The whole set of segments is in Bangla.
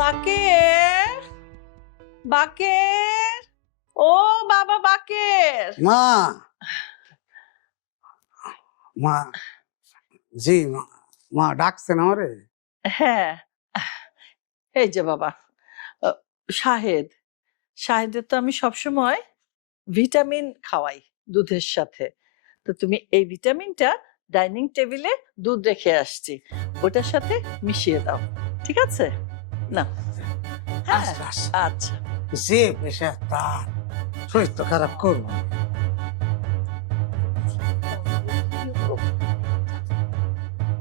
বাকের, বাকের, ও বাবা বাকের। মা, মা, জি মা, মা ডাকছেন আমারে? হ্যাঁ, এই যে বাবা, শাহেদ, শাহেদের তো আমি সবসময় ভিটামিন খাওয়াই দুধের সাথে। তো তুমি এই ভিটামিনটা ডাইনিং টেবিলে দুধ রেখে আসছি, ওটার সাথে মিশিয়ে দাও, ঠিক আছে? না, হ্যাঁ, আচ্ছা, আচ্ছা। আচ্ছা। যে পেশা তার, শরীর তো খারাপ করবো।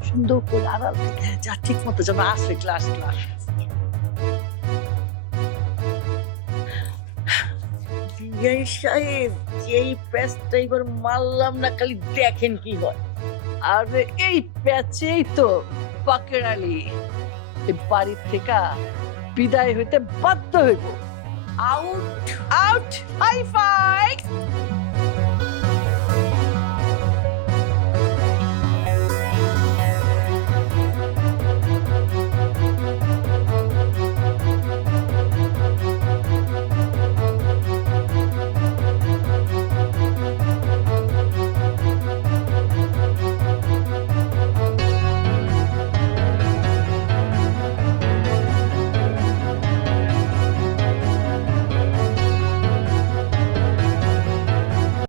সুন্দর করে আড়াল থেকে যা ঠিক মতো যেন আসে গ্লাস গ্লাস। বিআই সাহেব, যেই প্যাচটা এবার মারলাম না, খালি দেখেন কি হয়। আর এই প্যাচেই তো বাকের আলী এই বাড়ির থেকে বিদায় হইতে বাধ্য হইব। Out out, hi phi.